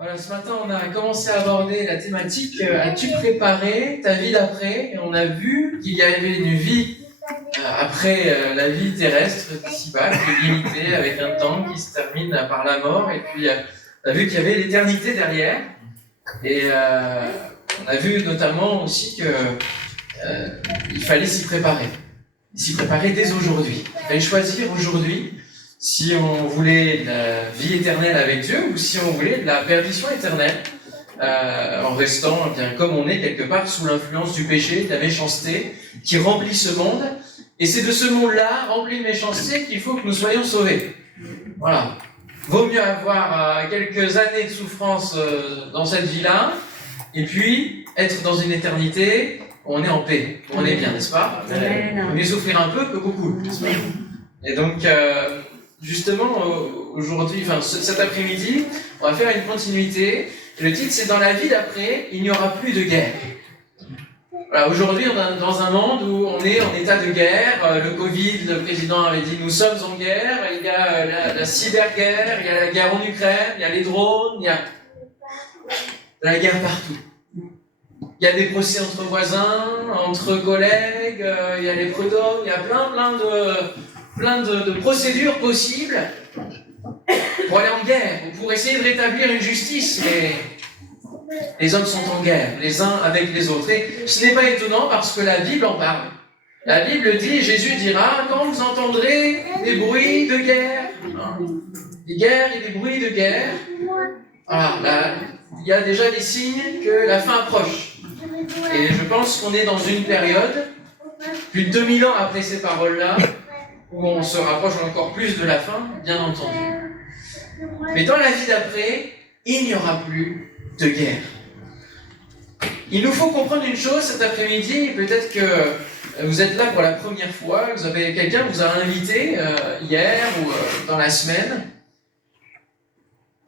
Voilà, ce matin, on a commencé à aborder la thématique as-tu préparé ta vie d'après? Et on a vu qu'il y avait une vie après la vie terrestre d'ici-bas, qui est limitée, avec un temps qui se termine par la mort. Et puis, on a vu qu'il y avait l'éternité derrière. Et on a vu notamment aussi qu'il fallait s'y préparer. S'y préparer dès aujourd'hui. Il fallait choisir aujourd'hui si on voulait de la vie éternelle avec Dieu ou si on voulait de la perdition éternelle, en restant bien comme on est quelque part sous l'influence du péché, de la méchanceté qui remplit ce monde. Et c'est de ce monde-là, rempli de méchanceté, qu'il faut que nous soyons sauvés. Voilà. Vaut mieux avoir quelques années de souffrance dans cette vie-là, et puis être dans une éternité où on est en paix, où on est bien, n'est-ce pas? Vaut mieux souffrir un peu que beaucoup, n'est-ce pas? Et donc, justement, aujourd'hui, enfin cet après-midi, on va faire une continuité. Le titre, c'est « Dans la vie d'après, il n'y aura plus de guerre ». Voilà, aujourd'hui, on est dans un monde où on est en état de guerre. Le Covid, le président avait dit « Nous sommes en guerre ». Il y a la cyberguerre, il y a la guerre en Ukraine, il y a les drones, il y a la guerre partout. Il y a des procès entre voisins, entre collègues, il y a les prud'hommes, il y a plein de procédures possibles pour aller en guerre, ou pour essayer de rétablir une justice, mais les hommes sont en guerre, les uns avec les autres. Et ce n'est pas étonnant parce que la Bible en parle. La Bible dit, Jésus dira, quand vous entendrez des bruits de guerre, des guerres et des bruits de guerre, voilà, là, il y a déjà des signes que la fin approche. Et je pense qu'on est dans une période, plus de 2000 ans après ces paroles-là, où on se rapproche encore plus de la fin, bien entendu. Mais dans la vie d'après, il n'y aura plus de guerre. Il nous faut comprendre une chose cet après-midi, peut-être que vous êtes là pour la première fois, quelqu'un vous a invité hier ou dans la semaine.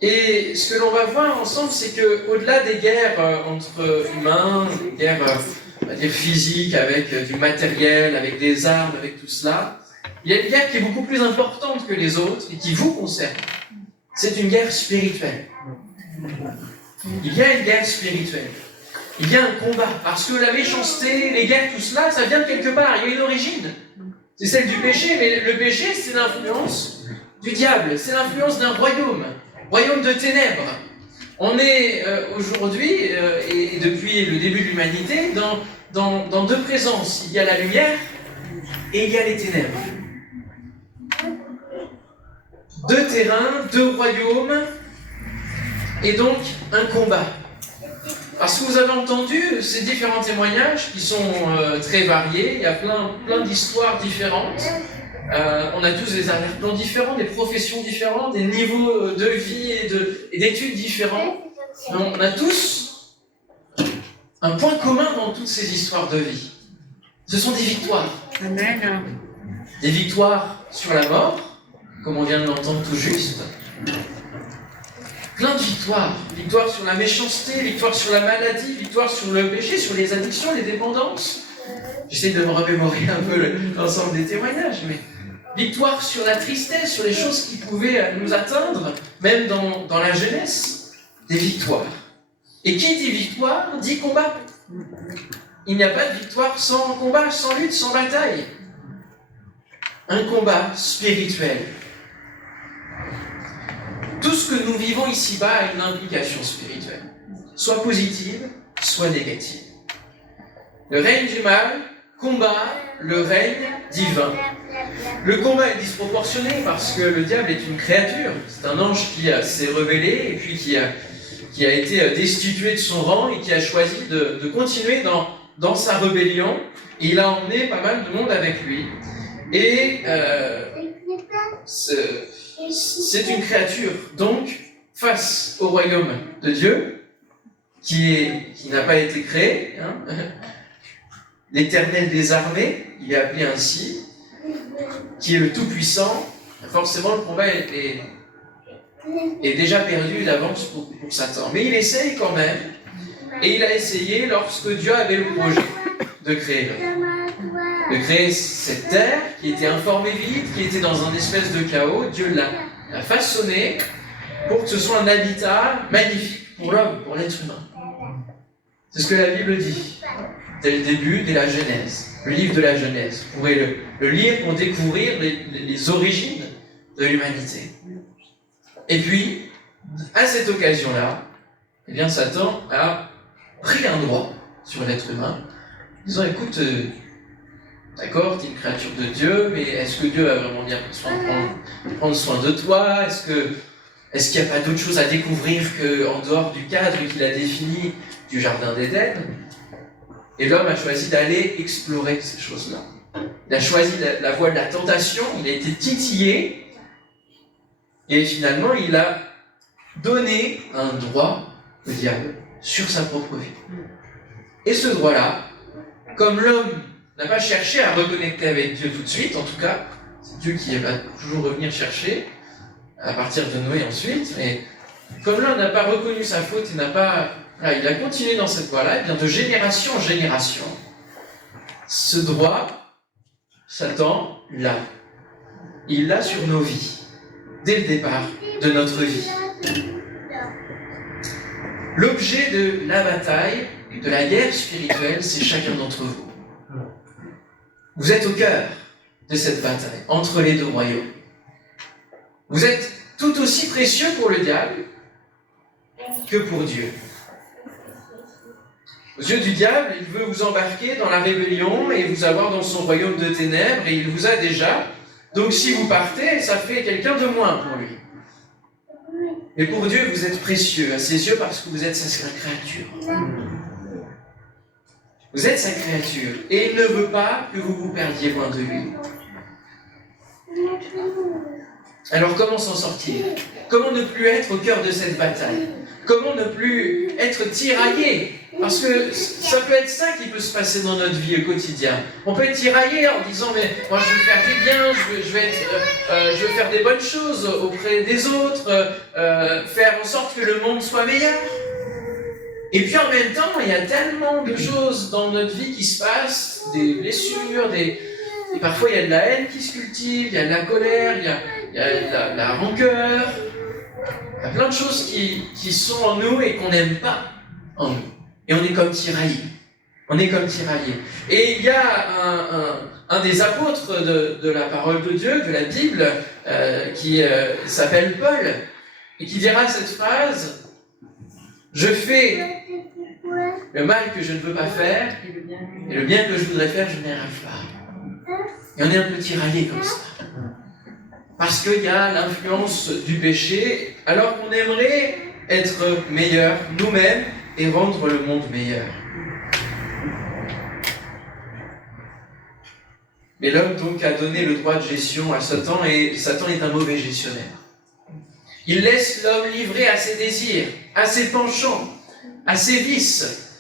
Et ce que l'on va voir ensemble, c'est qu'au-delà des guerres entre humains, des guerres on va dire physiques, avec du matériel, avec des armes, avec tout cela, il y a une guerre qui est beaucoup plus importante que les autres et qui vous concerne. C'est une guerre spirituelle. Il y a une guerre spirituelle. Il y a un combat. Parce que la méchanceté, les guerres, tout cela, ça vient de quelque part. Il y a une origine. C'est celle du péché, mais le péché, c'est l'influence du diable. C'est l'influence d'un royaume de ténèbres. On est aujourd'hui, et depuis le début de l'humanité, dans deux présences. Il y a la lumière et il y a les ténèbres. Deux terrains, deux royaumes, et donc un combat. Parce que vous avez entendu ces différents témoignages qui sont très variés, il y a plein d'histoires différentes. On a tous des arrière-plans différents, des professions différentes, des niveaux de vie et d'études différents. Mais on a tous un point commun dans toutes ces histoires de vie. Ce sont des victoires. Amen. Des victoires sur la mort, comme on vient de l'entendre tout juste. Plein de victoires. Victoires sur la méchanceté, victoires sur la maladie, victoires sur le péché, sur les addictions, les dépendances. J'essaie de me remémorer un peu l'ensemble des témoignages, mais victoire sur la tristesse, sur les choses qui pouvaient nous atteindre, même dans la jeunesse. Des victoires. Et qui dit victoire, dit combat. Il n'y a pas de victoire sans combat, sans lutte, sans bataille. Un combat spirituel. Tout ce que nous vivons ici-bas a une implication spirituelle, soit positive, soit négative. Le règne du mal combat le règne divin. Le combat est disproportionné parce que le diable est une créature, c'est un ange qui s'est rebellé et puis qui a été destitué de son rang et qui a choisi de continuer dans sa rébellion. Et il a emmené pas mal de monde avec lui. Et c'est une créature, donc, face au royaume de Dieu, qui n'a pas été créé, l'Éternel des armées, il est appelé ainsi, qui est le Tout-Puissant. Forcément, le combat est déjà perdu d'avance pour Satan. Mais il essaye quand même, et il a essayé lorsque Dieu avait le projet de créer l'homme. De créer cette terre qui était informée vide, qui était dans un espèce de chaos. Dieu l'a façonnée pour que ce soit un habitat magnifique pour l'homme, pour l'être humain. C'est ce que la Bible dit, dès le début, dès la Genèse, le livre de la Genèse. Vous pouvez le lire pour découvrir les origines de l'humanité. Et puis, à cette occasion-là, eh bien, Satan a pris un droit sur l'être humain, disant, écoute, d'accord, tu es une créature de Dieu, mais est-ce que Dieu va vraiment bien prendre soin de toi? Est-ce qu'il n'y a pas d'autre chose à découvrir qu'en dehors du cadre qu'il a défini du Jardin d'Éden? Et l'homme a choisi d'aller explorer ces choses-là. Il a choisi la voie de la tentation, il a été titillé, et finalement il a donné un droit au diable sur sa propre vie. Et ce droit-là, comme l'homme n'a pas cherché à reconnecter avec Dieu tout de suite, en tout cas, c'est Dieu qui va toujours revenir chercher, à partir de Noé ensuite, mais comme l'homme n'a pas reconnu sa faute, il a continué dans cette voie-là, et bien de génération en génération, ce droit, Satan l'a. Il l'a sur nos vies, dès le départ de notre vie. L'objet de la bataille, de la guerre spirituelle, c'est chacun d'entre vous. Vous êtes au cœur de cette bataille, entre les deux royaumes. Vous êtes tout aussi précieux pour le diable que pour Dieu. Aux yeux du diable, il veut vous embarquer dans la rébellion et vous avoir dans son royaume de ténèbres, et il vous a déjà. Donc si vous partez, ça fait quelqu'un de moins pour lui. Mais pour Dieu, vous êtes précieux à ses yeux parce que vous êtes sa créature. Vous êtes sa créature, et il ne veut pas que vous vous perdiez loin de lui. Alors comment s'en sortir? Comment ne plus être au cœur de cette bataille? Comment ne plus être tiraillé? Parce que ça peut être ça qui peut se passer dans notre vie au quotidien. On peut être tiraillé en disant, mais moi je veux faire du bien, je veux faire des bonnes choses auprès des autres, faire en sorte que le monde soit meilleur. Et puis en même temps, il y a tellement de choses dans notre vie qui se passent, des blessures, et parfois il y a de la haine qui se cultive, il y a de la colère, il y a de la rancœur. Il y a plein de choses qui sont en nous et qu'on n'aime pas en nous. Et on est comme tiraillés. On est comme tiraillés. Et il y a un des apôtres de la parole de Dieu, de la Bible, qui s'appelle Paul, et qui dira cette phrase: « Je fais le mal que je ne veux pas faire, et le bien que je voudrais faire, je n'y arrive pas. » Et on est un peu tiraillés comme ça. Parce qu'il y a l'influence du péché, alors qu'on aimerait être meilleur nous-mêmes et rendre le monde meilleur. Mais l'homme donc a donné le droit de gestion à Satan, et Satan est un mauvais gestionnaire. Il laisse l'homme livré à ses désirs, à ses penchants, à ses vices.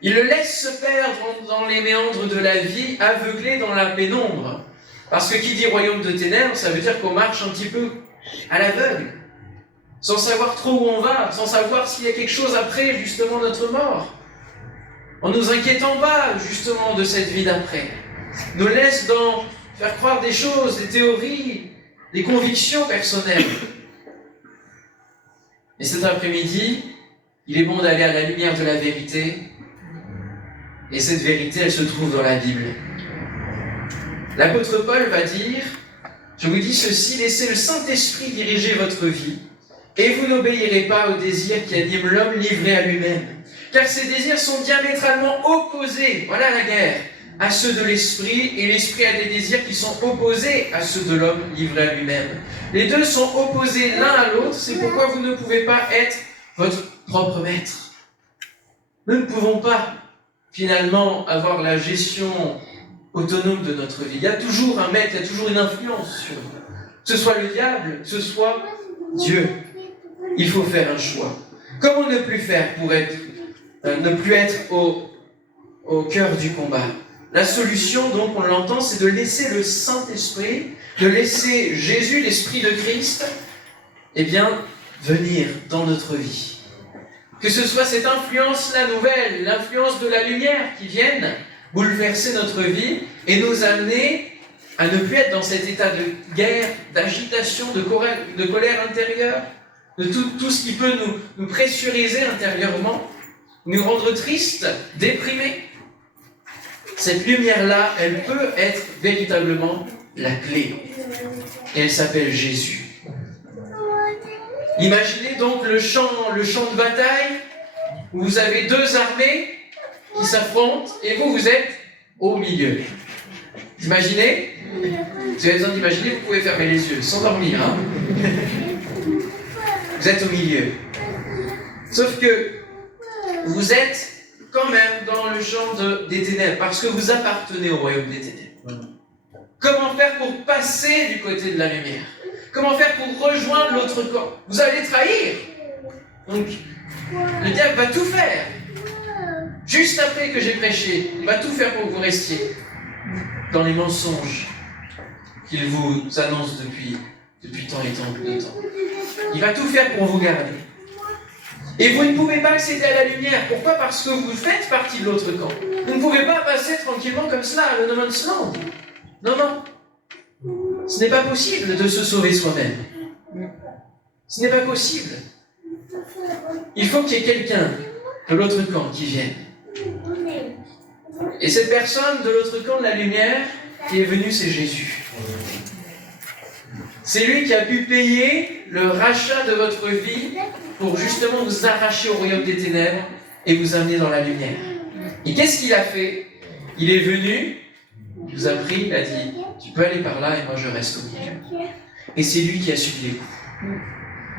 Il le laisse se perdre dans les méandres de la vie, aveuglé dans la pénombre. Parce que qui dit royaume de ténèbres, ça veut dire qu'on marche un petit peu à l'aveugle, sans savoir trop où on va, sans savoir s'il y a quelque chose après, justement, notre mort. En nous inquiétant pas, justement, de cette vie d'après. Nous laisse faire croire des choses, des théories, des convictions personnelles. Et cet après-midi, il est bon d'aller à la lumière de la vérité. Et cette vérité, elle se trouve dans la Bible. L'apôtre Paul va dire: « Je vous dis ceci, laissez le Saint-Esprit diriger votre vie, et vous n'obéirez pas aux désirs qui animent l'homme livré à lui-même. Car ces désirs sont diamétralement opposés, voilà la guerre, à ceux de l'esprit, et l'esprit a des désirs qui sont opposés à ceux de l'homme livré à lui-même. Les deux sont opposés l'un à l'autre, c'est pourquoi vous ne pouvez pas être votre propre maître. » Nous ne pouvons pas, finalement, avoir la gestion autonome de notre vie. Il y a toujours un maître, il y a toujours une influence sur nous. Que ce soit le diable, que ce soit Dieu. Il faut faire un choix. Comment ne plus faire pour ne plus être au cœur du combat? La solution, donc, on l'entend, c'est de laisser le Saint-Esprit, de laisser Jésus, l'Esprit de Christ, venir dans notre vie. Que ce soit cette influence-là nouvelle, l'influence de la lumière qui vienne bouleverser notre vie et nous amener à ne plus être dans cet état de guerre, d'agitation, de colère intérieure, de tout ce qui peut nous pressuriser intérieurement, nous rendre tristes, déprimés. Cette lumière-là, elle peut être véritablement la clé. Et elle s'appelle Jésus. Imaginez donc le champ de bataille où vous avez deux armées qui s'affrontent et vous êtes au milieu. Vous imaginez? Si vous avez besoin d'imaginer, vous pouvez fermer les yeux, sans dormir. Hein. Vous êtes au milieu. Sauf que vous êtes quand même dans le champ des ténèbres, parce que vous appartenez au royaume des ténèbres. Comment faire pour passer du côté de la lumière? Comment faire pour rejoindre l'autre camp? Vous allez trahir. Donc, le diable va tout faire. Juste après que j'ai prêché, il va tout faire pour que vous restiez dans les mensonges qu'il vous annonce depuis tant et tant de temps. Il va tout faire pour vous garder. Et vous ne pouvez pas accéder à la lumière. Pourquoi? Parce que vous faites partie de l'autre camp. Vous ne pouvez pas passer tranquillement comme cela, le no man's land. Non, non. Ce n'est pas possible de se sauver soi-même. Ce n'est pas possible. Il faut qu'il y ait quelqu'un de l'autre camp qui vienne. Et cette personne de l'autre camp de la lumière qui est venue, c'est Jésus. C'est lui qui a pu payer le rachat de votre vie pour justement vous arracher au royaume des ténèbres et vous amener dans la lumière. Et qu'est-ce qu'il a fait? Il est venu, il vous a pris, il a dit, tu peux aller par là et moi je reste au milieu. Et c'est lui qui a subi les coups.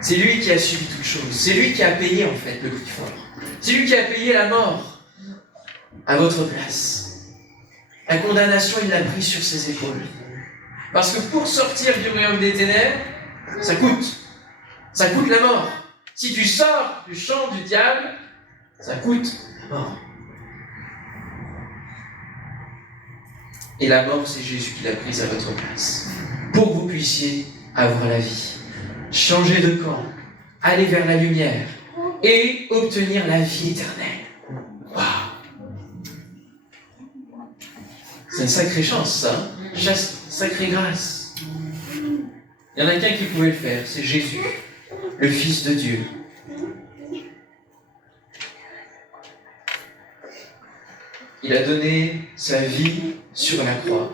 C'est lui qui a subi toutes choses. C'est lui qui a payé en fait le prix fort. C'est lui qui a payé la mort à votre place. La condamnation, il l'a pris sur ses épaules. Parce que pour sortir du royaume des ténèbres, ça coûte. Ça coûte la mort. Si tu sors du champ du diable, ça coûte la mort. Et la mort, c'est Jésus qui l'a prise à votre place. Pour que vous puissiez avoir la vie. Changer de camp, aller vers la lumière et obtenir la vie éternelle. Waouh! C'est une sacrée chance, ça. Sacrée grâce. Il y en a qu'un qui pouvait le faire, c'est Jésus, le Fils de Dieu. Il a donné sa vie sur la croix.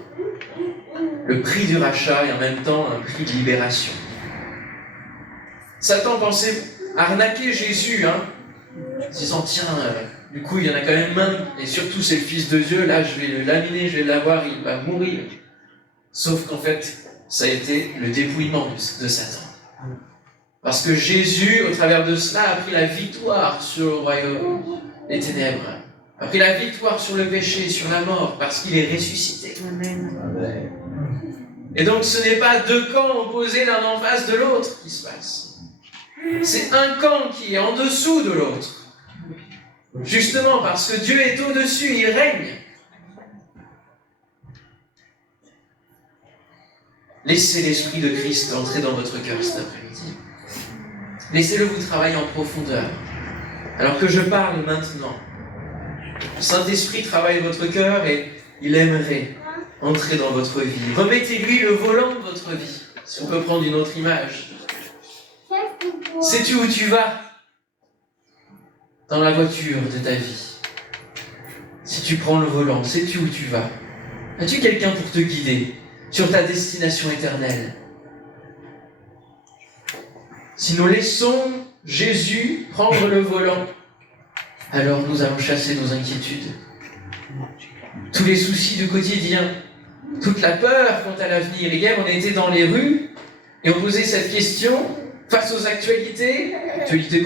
Le prix du rachat et en même temps un prix de libération. Satan pensait arnaquer Jésus, disant tiens, du coup il y en a quand même un, et surtout c'est le Fils de Dieu, là je vais le laminer, je vais l'avoir, il va mourir. Sauf qu'en fait, ça a été le dépouillement de Satan. Parce que Jésus, au travers de cela, a pris la victoire sur le royaume des ténèbres, a pris la victoire sur le péché, sur la mort, parce qu'il est ressuscité. Amen. Et donc ce n'est pas deux camps opposés l'un en face de l'autre qui se passe. C'est un camp qui est en dessous de l'autre. Justement parce que Dieu est au-dessus, il règne. Laissez l'Esprit de Christ entrer dans votre cœur cet après-midi. Laissez-le vous travailler en profondeur. Alors que je parle maintenant, le Saint-Esprit travaille votre cœur et il aimerait entrer dans votre vie. Remettez-lui le volant de votre vie, si on peut prendre une autre image. Sais-tu où tu vas dans la voiture de ta vie? Si tu prends le volant, sais-tu où tu vas? As-tu quelqu'un pour te guider sur ta destination éternelle? Si nous laissons Jésus prendre le volant, alors nous allons chasser nos inquiétudes, tous les soucis du quotidien, toute la peur quant à l'avenir. Hier, on était dans les rues et on posait cette question face aux actualités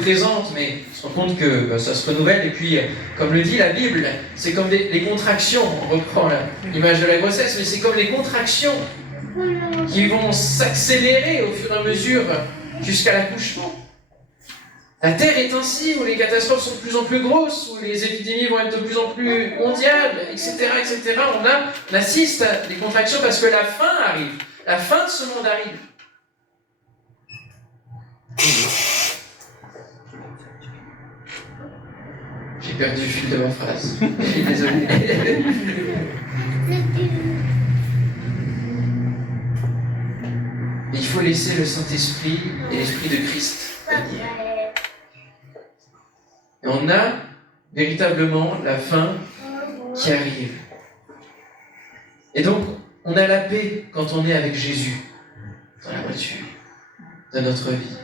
présentes, mais on se rend compte que ça se renouvelle. Et puis, comme le dit la Bible, c'est comme les contractions. On reprend l'image de la grossesse, mais c'est comme les contractions qui vont s'accélérer au fur et à mesure jusqu'à l'accouchement. La Terre est ainsi, où les catastrophes sont de plus en plus grosses, où les épidémies vont être de plus en plus mondiales, etc., etc. On assiste à des contractions parce que la fin arrive. La fin de ce monde arrive. J'ai perdu le fil de ma phrase. Je suis désolé. Il faut faut laisser le Saint-Esprit et l'Esprit de Christ venir. Et on a véritablement la fin qui arrive. Et donc, on a la paix quand on est avec Jésus dans la voiture de notre vie.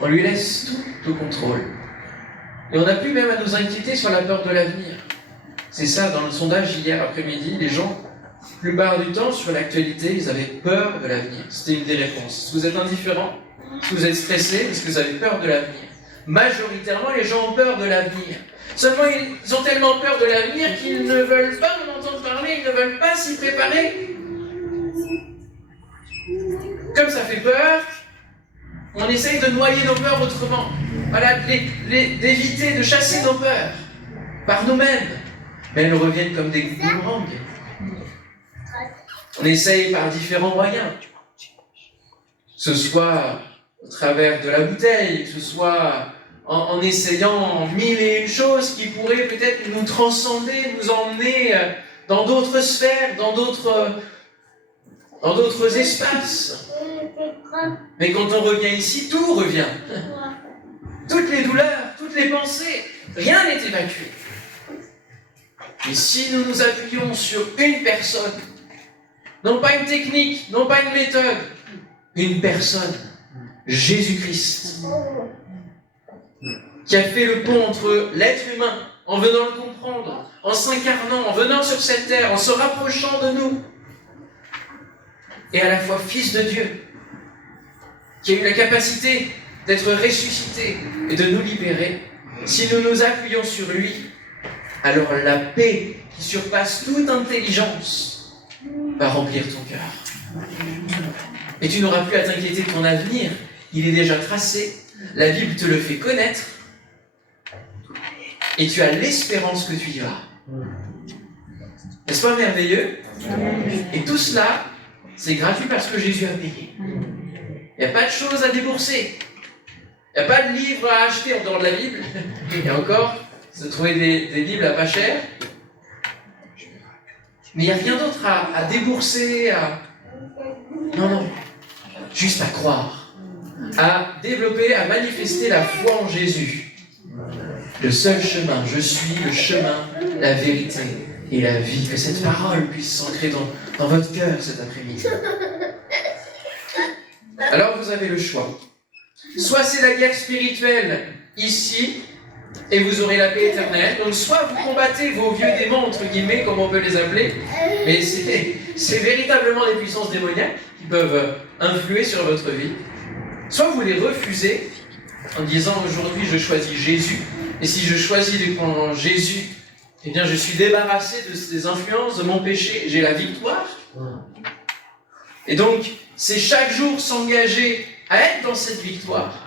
On lui laisse tout au contrôle. Et on n'a plus même à nous inquiéter sur la peur de l'avenir. C'est ça, dans le sondage hier après-midi, les gens, la plupart du temps, sur l'actualité, ils avaient peur de l'avenir. C'était une des réponses. Est-ce que vous êtes indifférent? Est-ce que vous êtes stressé? Est-ce que vous avez peur de l'avenir? Majoritairement, les gens ont peur de l'avenir. Seulement, ils ont tellement peur de l'avenir qu'ils ne veulent pas en entendre parler, ils ne veulent pas s'y préparer. Comme ça fait peur, on essaye de noyer nos peurs autrement. Voilà, d'éviter, de chasser nos peurs par nous-mêmes. Mais elles reviennent comme des boomerangs. On essaye par différents moyens. Que ce soit au travers de la bouteille, que ce soit en essayant mille et une choses qui pourraient peut-être nous transcender, nous emmener dans d'autres sphères, dans d'autres espaces. Mais quand on revient ici, tout revient. Toutes les douleurs, toutes les pensées, rien n'est évacué. Et si nous nous appuyons sur une personne, non pas une technique, non pas une méthode, une personne, Jésus-Christ, qui a fait le pont entre l'être humain, en venant le comprendre, en s'incarnant, en venant sur cette terre, en se rapprochant de nous, et à la fois Fils de Dieu, qui a eu la capacité d'être ressuscité et de nous libérer. Si nous nous appuyons sur lui, alors la paix qui surpasse toute intelligence va remplir ton cœur. Et tu n'auras plus à t'inquiéter de ton avenir, il est déjà tracé, la Bible te le fait connaître, et tu as l'espérance que tu y vas. N'est-ce pas merveilleux? Et tout cela, c'est gratuit parce que Jésus a payé. Il n'y a pas de choses à débourser. Il n'y a pas de livres à acheter en dehors de la Bible. Et encore, se trouver des Bibles à pas cher. Mais il n'y a rien d'autre à débourser, Non. Juste à croire. À développer, à manifester la foi en Jésus. Le seul chemin, je suis le chemin, la vérité et la vie. Que cette parole puisse s'ancrer dans votre cœur cet après-midi. Alors vous avez le choix. Soit c'est la guerre spirituelle ici, et vous aurez la paix éternelle. Donc soit vous combattez vos vieux démons, entre guillemets, comme on peut les appeler, mais c'est véritablement des puissances démoniaques qui peuvent influer sur votre vie. Soit vous les refusez en disant aujourd'hui je choisis Jésus, et si je choisis de prendre Jésus, eh bien je suis débarrassé de ces influences, de mon péché, j'ai la victoire. Et donc, c'est chaque jour s'engager à être dans cette victoire.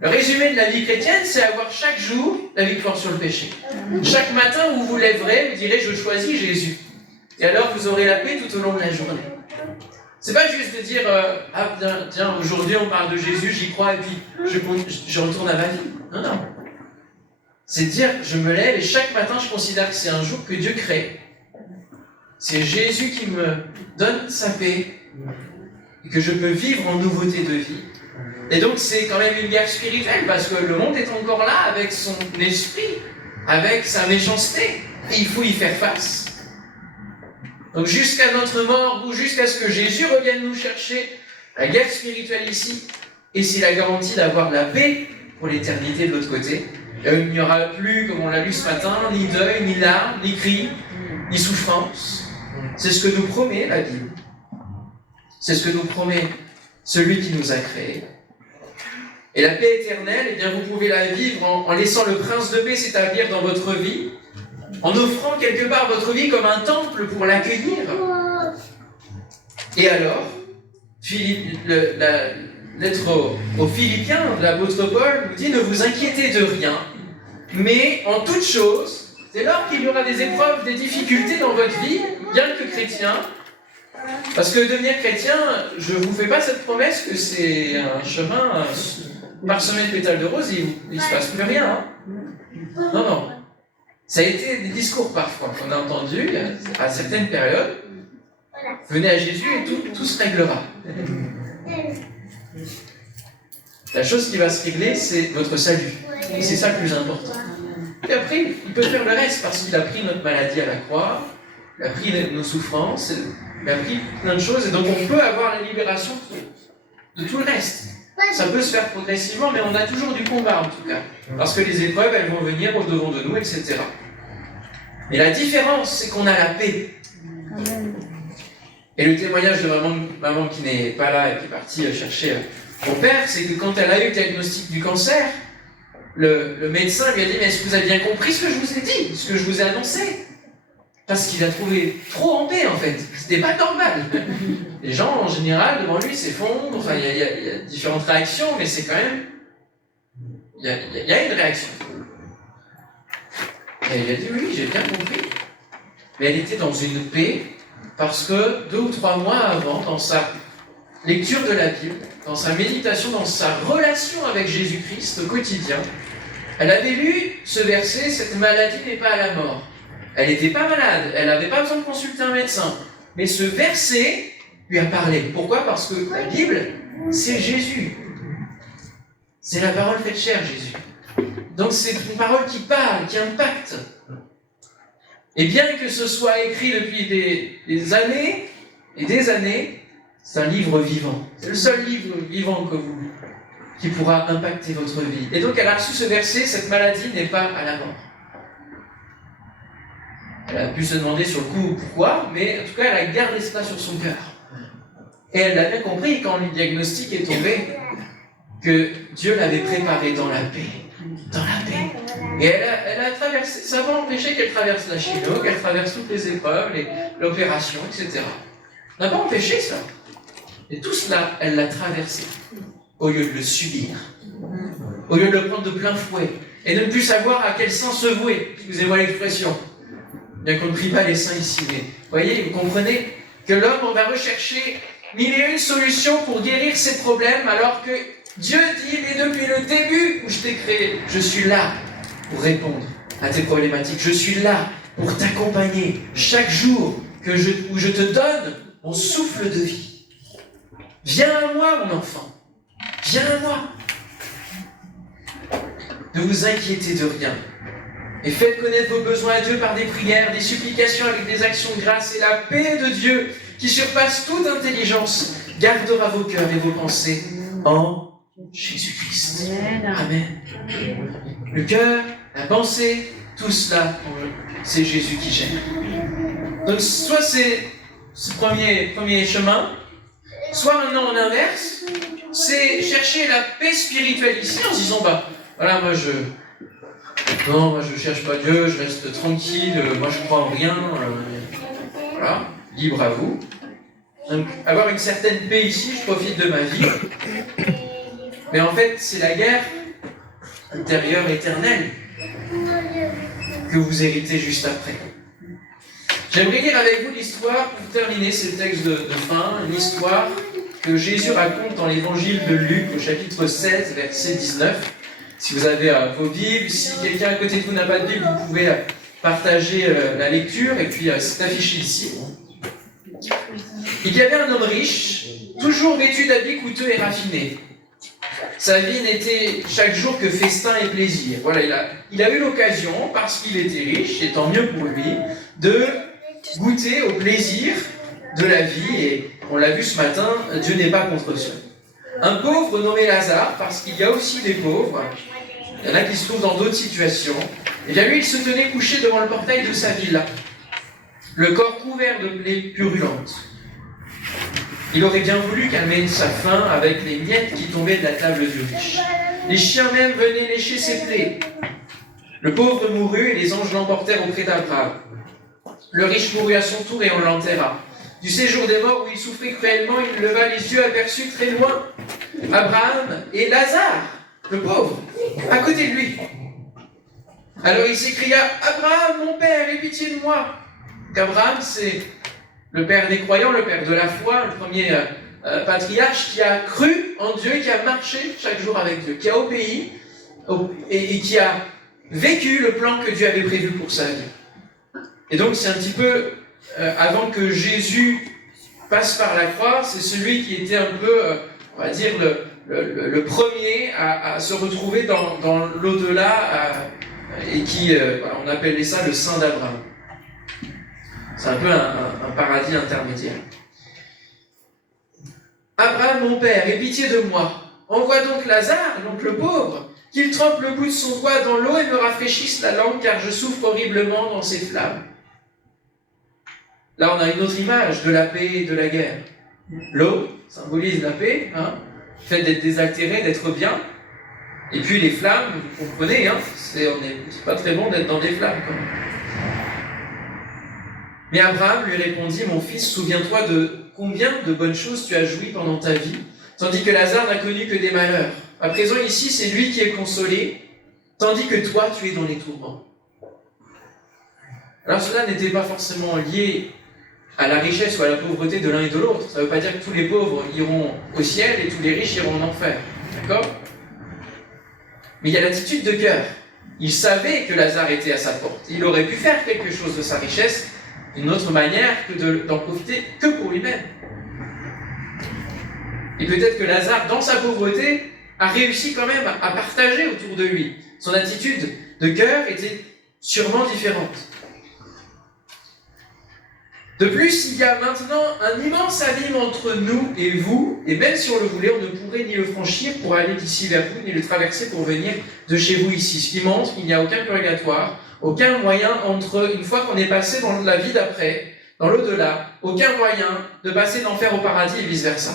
Le résumé de la vie chrétienne, c'est avoir chaque jour la victoire sur le péché. Chaque matin, vous vous lèverez, vous direz « Je choisis Jésus ». Et alors, vous aurez la paix tout au long de la journée. C'est pas juste de dire « Ah, tiens, aujourd'hui on parle de Jésus, j'y crois, et puis je retourne à ma vie ». Non. C'est de dire « Je me lève et chaque matin, je considère que c'est un jour que Dieu crée. C'est Jésus qui me donne sa paix et que je peux vivre en nouveauté de vie. » Et donc c'est quand même une guerre spirituelle parce que le monde est encore là avec son esprit, avec sa méchanceté, et il faut y faire face. Donc jusqu'à notre mort ou jusqu'à ce que Jésus revienne nous chercher, la guerre spirituelle ici, et c'est la garantie d'avoir la paix pour l'éternité de l'autre côté. Il n'y aura plus, comme on l'a lu ce matin, ni deuil, ni larmes, ni cris, ni souffrance. C'est ce que nous promet la Bible. C'est ce que nous promet celui qui nous a créés. Et la paix éternelle, eh bien, vous pouvez la vivre en laissant le prince de paix s'établir dans votre vie, en offrant quelque part votre vie comme un temple pour l'accueillir. Et alors, la lettre aux Philippiens, l'apôtre Paul nous dit « Ne vous inquiétez de rien, mais en toute chose, dès lors qu'il y aura des épreuves, des difficultés dans votre vie, bien que chrétien, parce que devenir chrétien, je ne vous fais pas cette promesse que c'est un chemin parsemé de pétales de rose, il ne se passe plus rien. Hein. Non. Ça a été des discours parfois qu'on a entendus à certaines périodes. Venez à Jésus et tout se réglera. La chose qui va se régler, c'est votre salut. Et c'est ça le plus important. Et après, il peut faire le reste parce qu'il a pris notre maladie à la croix, il a pris nos souffrances, il a pris plein de choses. Et donc on peut avoir la libération de tout le reste. Ça peut se faire progressivement, mais on a toujours du combat en tout cas. Parce que les épreuves, elles vont venir au-devant de nous, etc. Mais la différence, c'est qu'on a la paix. Et le témoignage de maman qui n'est pas là et qui est partie chercher mon père, c'est que quand elle a eu le diagnostic du cancer, le médecin lui a dit « Mais est-ce que vous avez bien compris ce que je vous ai dit, ce que je vous ai annoncé ?» Parce qu'il a trouvé trop en paix en fait. C'était pas normal. Les gens en général devant lui s'effondrent, enfin il y a différentes réactions, mais c'est quand même... Il y a une réaction. Et il a dit « Oui, j'ai bien compris. » Mais elle était dans une paix parce que 2 ou 3 mois avant, dans sa lecture de la Bible, dans sa méditation, dans sa relation avec Jésus-Christ au quotidien, elle avait lu ce verset « Cette maladie n'est pas à la mort ». Elle n'était pas malade, elle n'avait pas besoin de consulter un médecin. Mais ce verset lui a parlé. Pourquoi ? Parce que la Bible, c'est Jésus. C'est la parole faite chair, Jésus. Donc c'est une parole qui parle, qui impacte. Et bien que ce soit écrit depuis des années et des années, c'est un livre vivant. C'est le seul livre vivant qui pourra impacter votre vie. Et donc elle a reçu ce verset, cette maladie n'est pas à la mort. Elle a pu se demander sur le coup pourquoi, mais en tout cas elle a gardé cela sur son cœur. Et elle l'a bien compris quand le diagnostic est tombé, que Dieu l'avait préparée dans la paix. Dans la paix. Et elle a traversé, ça va empêcher qu'elle traverse la chino, qu'elle traverse toutes les épreuves, l'opération, etc. Ça n'a pas empêché ça. Et tout cela, elle l'a traversé, au lieu de le subir, au lieu de le prendre de plein fouet, et de ne plus savoir à quel sein se vouer, excusez-moi l'expression. Bien qu'on ne prie pas les saints ici, mais vous voyez, vous comprenez que l'homme, on va rechercher 1001 solutions pour guérir ses problèmes, alors que Dieu dit, mais depuis le début où je t'ai créé, je suis là pour répondre à tes problématiques. Je suis là pour t'accompagner chaque jour où je te donne mon souffle de vie. Viens à moi, mon enfant. Viens à moi. Ne vous inquiétez de rien. Et faites connaître vos besoins à Dieu par des prières, des supplications avec des actions de grâce. Et la paix de Dieu, qui surpasse toute intelligence, gardera vos cœurs et vos pensées en Jésus-Christ. Amen. Le cœur, la pensée, tout cela, c'est Jésus qui gère. Donc soit c'est ce premier chemin, soit maintenant en inverse, c'est chercher la paix spirituelle ici en se disant, voilà, moi je cherche pas Dieu, je reste tranquille, moi je crois en rien, voilà, libre à vous. Donc avoir une certaine paix ici, je profite de ma vie. Mais en fait, c'est la guerre intérieure éternelle que vous héritez juste après. J'aimerais lire avec vous l'histoire, pour terminer ces textes de fin, une histoire que Jésus raconte dans l'évangile de Luc, au chapitre 16, verset 19. Si vous avez vos Bibles, si quelqu'un à côté de vous n'a pas de Bible, vous pouvez partager la lecture, et puis c'est affiché ici. Il y avait un homme riche, toujours vêtu d'habits coûteux et raffinés. Sa vie n'était chaque jour que festin et plaisir. Voilà, il a eu l'occasion, parce qu'il était riche, et tant mieux pour lui, de goûter au plaisir de la vie. Et on l'a vu ce matin, Dieu n'est pas contre cela. Un pauvre nommé Lazare, parce qu'il y a aussi des pauvres, il y en a qui se trouvent dans d'autres situations, et bien lui, il se tenait couché devant le portail de sa villa, le corps couvert de plaies purulentes. Il aurait bien voulu calmer sa faim avec les miettes qui tombaient de la table du riche. Les chiens même venaient lécher ses plaies. Le pauvre mourut et les anges l'emportèrent auprès d'Abraham. Le riche mourut à son tour et on l'enterra. Du séjour des morts où il souffrait cruellement, il leva les yeux, aperçut très loin Abraham et Lazare, le pauvre, à côté de lui. Alors il s'écria, « Abraham, mon père, aie pitié de moi !» Qu'Abraham, c'est le père des croyants, le père de la foi, le premier patriarche qui a cru en Dieu, qui a marché chaque jour avec Dieu, qui a obéi et qui a vécu le plan que Dieu avait prévu pour sa vie. Et donc c'est un petit peu, avant que Jésus passe par la croix, c'est celui qui était un peu on va dire, le premier à se retrouver dans l'au-delà et qui, voilà, on appelait ça le sein d'Abraham. C'est un peu un paradis intermédiaire. Abraham, mon père, aie pitié de moi. Envoie donc Lazare, donc le pauvre, qu'il trempe le bout de son doigt dans l'eau et me rafraîchisse la langue, car je souffre horriblement dans ces flammes. Là, on a une autre image de la paix et de la guerre. L'eau symbolise la paix, le fait d'être désaltéré, d'être bien. Et puis les flammes, vous comprenez, c'est pas très bon d'être dans des flammes, quand même. Mais Abraham lui répondit, mon fils, souviens-toi de combien de bonnes choses tu as joui pendant ta vie, tandis que Lazare n'a connu que des malheurs. À présent, ici, c'est lui qui est consolé, tandis que toi, tu es dans les tourments. Alors cela n'était pas forcément lié à la richesse ou à la pauvreté de l'un et de l'autre. Ça ne veut pas dire que tous les pauvres iront au ciel et tous les riches iront en enfer. D'accord ? Mais il y a l'attitude de cœur. Il savait que Lazare était à sa porte. Il aurait pu faire quelque chose de sa richesse d'une autre manière que d'en profiter que pour lui-même. Et peut-être que Lazare, dans sa pauvreté, a réussi quand même à partager autour de lui. Son attitude de cœur était sûrement différente. De plus, il y a maintenant un immense abîme entre nous et vous, et même si on le voulait, on ne pourrait ni le franchir pour aller d'ici vers vous, ni le traverser pour venir de chez vous ici. Ce qui montre qu'il n'y a aucun purgatoire, aucun moyen entre, une fois qu'on est passé dans la vie d'après, dans l'au-delà, aucun moyen de passer d'enfer au paradis et vice-versa.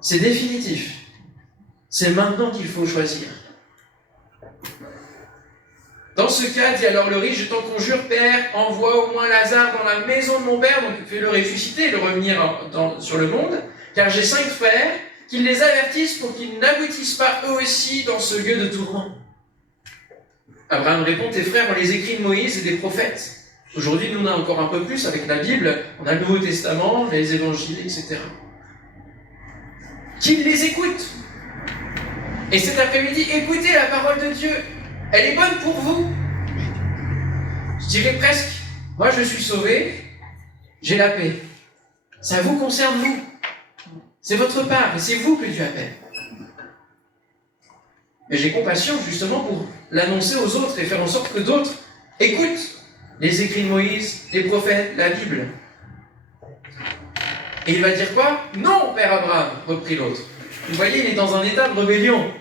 C'est définitif. C'est maintenant qu'il faut choisir. Dans ce cas, dit alors le riche, je t'en conjure, Père, envoie au moins Lazare dans la maison de mon père, donc fais-le ressusciter et le revenir sur le monde, car j'ai 5 frères, qu'ils les avertissent pour qu'ils n'aboutissent pas eux aussi dans ce lieu de tourment. Abraham répond, tes frères, on les écrit de Moïse et des prophètes. Aujourd'hui, nous, on a encore un peu plus avec la Bible, on a le Nouveau Testament, les évangiles, etc. Qu'ils les écoutent. Et cet après-midi, écoutez la parole de Dieu. Elle est bonne pour vous. Je dirais presque, moi je suis sauvé, j'ai la paix. Ça vous concerne vous. C'est votre part et c'est vous que Dieu appelle. Mais j'ai compassion justement pour l'annoncer aux autres et faire en sorte que d'autres écoutent les écrits de Moïse, les prophètes, la Bible. Et il va dire quoi? Non, Père Abraham, reprit l'autre. Vous voyez, il est dans un état de rébellion.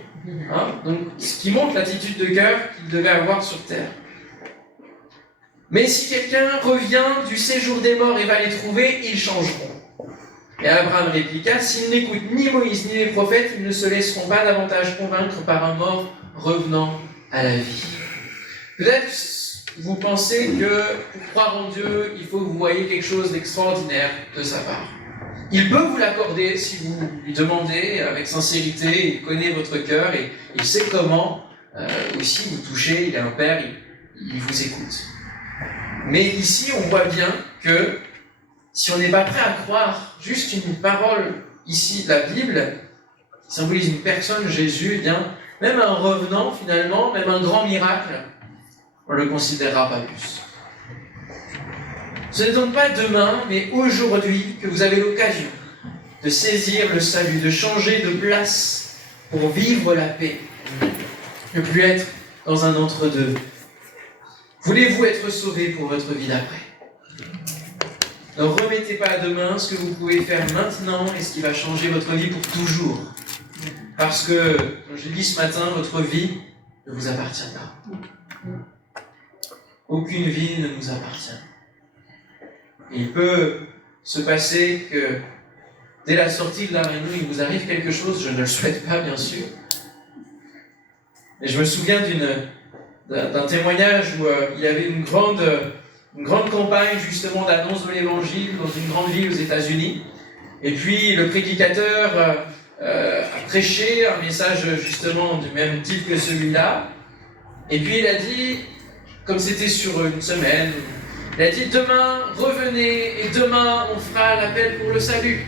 Donc, ce qui montre l'attitude de cœur qu'il devait avoir sur terre. Mais si quelqu'un revient du séjour des morts et va les trouver, ils changeront. Et Abraham répliqua, s'ils n'écoutent ni Moïse ni les prophètes, ils ne se laisseront pas davantage convaincre par un mort revenant à la vie. Peut-être vous pensez que pour croire en Dieu, il faut que vous voyez quelque chose d'extraordinaire de sa part. Il peut vous l'accorder si vous lui demandez avec sincérité, il connaît votre cœur et il sait comment aussi vous toucher, il est un père, il vous écoute. Mais ici, on voit bien que si on n'est pas prêt à croire juste une parole, ici, la Bible, qui symbolise une personne, Jésus, eh bien, même un revenant finalement, même un grand miracle, on ne le considérera pas plus. Ce n'est donc pas demain, mais aujourd'hui que vous avez l'occasion de saisir le salut, de changer de place pour vivre la paix, ne plus être dans un entre-deux. Voulez-vous être sauvé pour votre vie d'après? Ne remettez pas à demain ce que vous pouvez faire maintenant et ce qui va changer votre vie pour toujours. Parce que, comme je l'ai dit ce matin, votre vie ne vous appartient pas. Aucune vie ne nous appartient. Et il peut se passer que dès la sortie de la réunion, il vous arrive quelque chose, je ne le souhaite pas bien sûr. Mais je me souviens d'un témoignage où il y avait une grande campagne justement d'annonce de l'évangile dans une grande ville aux États-Unis. Et puis le prédicateur a prêché un message justement du même type que celui-là. Et puis il a dit, comme c'était sur une semaine, il a dit demain revenez et demain on fera l'appel pour le salut.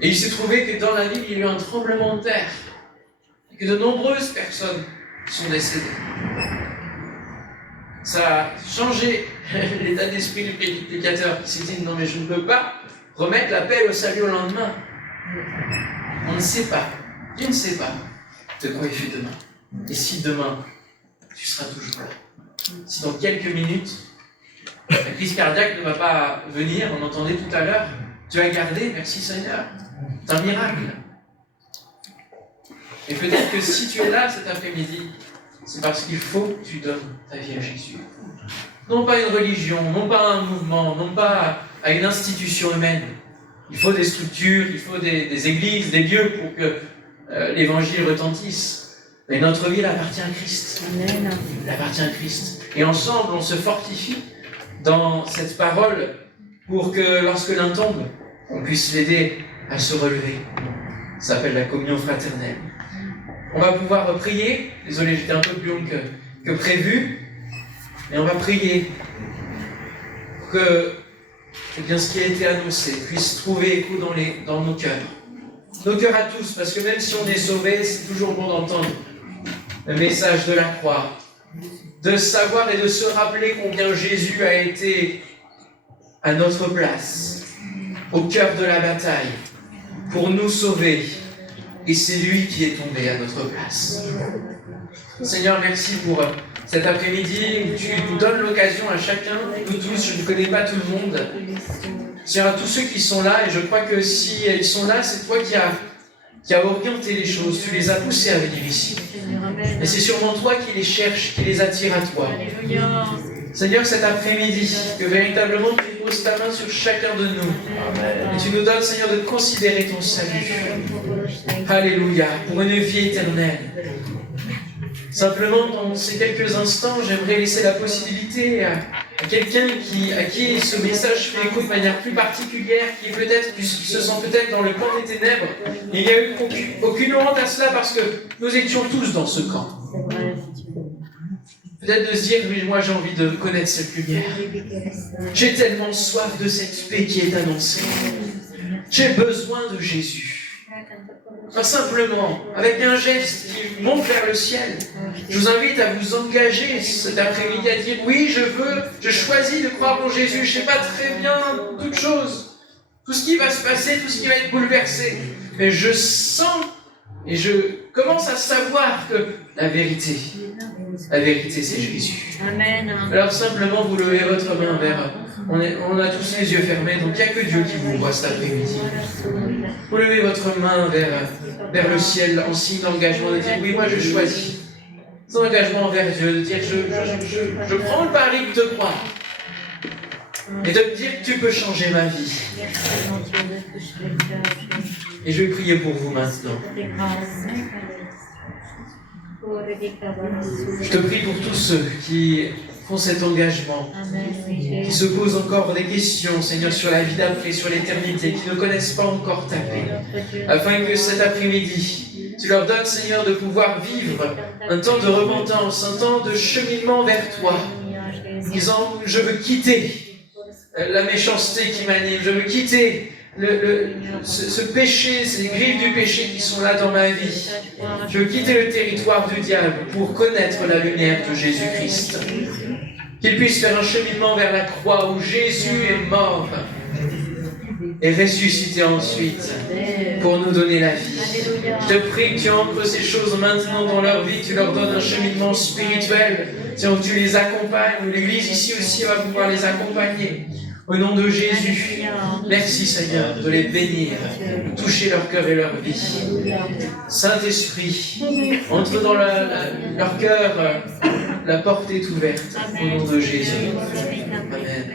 Et il s'est trouvé que dans la ville il y a eu un tremblement de terre et que de nombreuses personnes sont décédées. Ça a changé l'état d'esprit du prédicateur qui s'est dit non mais je ne peux pas remettre l'appel au salut au lendemain. On ne sait pas, tu ne sais pas de quoi il fait demain. Et si demain, tu seras toujours là. Si dans quelques minutes, la crise cardiaque ne va pas venir, on entendait tout à l'heure, tu as gardé, merci Seigneur. C'est un miracle. Et peut-être que si tu es là cet après-midi, c'est parce qu'il faut que tu donnes ta vie à Jésus. Non pas une religion, non pas un mouvement, non pas à une institution humaine. Il faut des structures, il faut des églises, des lieux pour que l'évangile retentisse. Mais notre vie, elle appartient à Christ. Amen. Elle appartient à Christ. Et ensemble, on se fortifie dans cette parole pour que lorsque l'un tombe, on puisse l'aider à se relever. Ça s'appelle la communion fraternelle. On va pouvoir prier. Désolé, j'étais un peu plus long que prévu. Mais on va prier pour que ce qui a été annoncé puisse trouver écho dans nos cœurs. Nos cœurs à tous, parce que même si on est sauvé, c'est toujours bon d'entendre le message de la croix. De savoir et de se rappeler combien Jésus a été à notre place, au cœur de la bataille, pour nous sauver. Et c'est lui qui est tombé à notre place. Seigneur, merci pour cet après-midi où tu nous donnes l'occasion à chacun, nous tous, je ne connais pas tout le monde. Seigneur, à tous ceux qui sont là, et je crois que si ils sont là, c'est toi qui a orienté les choses, tu les as poussés à venir ici. Et c'est sûrement toi qui les cherches, qui les attire à toi. Seigneur, cet après-midi, que véritablement tu poses ta main sur chacun de nous. Et tu nous donnes, Seigneur, de considérer ton salut. Alléluia, pour une vie éternelle. Simplement, dans ces quelques instants, j'aimerais laisser la possibilité à quelqu'un à qui ce message fait écho de manière plus particulière, qui se sent peut-être dans le camp des ténèbres. Il n'y a eu aucune honte à cela parce que nous étions tous dans ce camp. Peut-être de se dire, mais moi j'ai envie de connaître cette lumière. J'ai tellement soif de cette paix qui est annoncée. J'ai besoin de Jésus. Enfin, simplement, avec un geste qui monte vers le ciel, je vous invite à vous engager cet après-midi à dire, oui, je choisis de croire en Jésus, je ne sais pas très bien toutes choses, tout ce qui va se passer, tout ce qui va être bouleversé, mais je sens et je commence à savoir que la vérité c'est Jésus. Amen. Alors simplement, vous levez votre main vers... On a tous les yeux fermés, donc il n'y a que Dieu qui vous voit cet après-midi. Vous levez votre main vers le ciel en signe d'engagement, de dire, oui, moi je choisis. Son engagement envers Dieu, de dire, je prends le pari de te croire. Et de me dire que tu peux changer ma vie. Et je vais prier pour vous maintenant. Je te prie pour tous ceux qui font cet engagement, qui se posent encore des questions, Seigneur, sur la vie d'après, sur l'éternité, qui ne connaissent pas encore ta paix, afin que cet après-midi, tu leur donnes, Seigneur, de pouvoir vivre un temps de repentance, un temps de cheminement vers toi, disant, je veux quitter la méchanceté qui m'anime, je veux quitter ce péché, ces griffes du péché qui sont là dans ma vie. Je veux quitter le territoire du diable pour connaître la lumière de Jésus-Christ. Qu'il puisse faire un cheminement vers la croix où Jésus est mort et ressuscité ensuite pour nous donner la vie. Je te prie que tu ancres ces choses maintenant dans leur vie, tu leur donnes un cheminement spirituel, où tu les accompagnes, où l'Église ici aussi va pouvoir les accompagner. Au nom de Jésus, merci Seigneur de les bénir, toucher leur cœur et leur vie. Saint-Esprit, entre dans leur cœur, la porte est ouverte. Au nom de Jésus. Amen.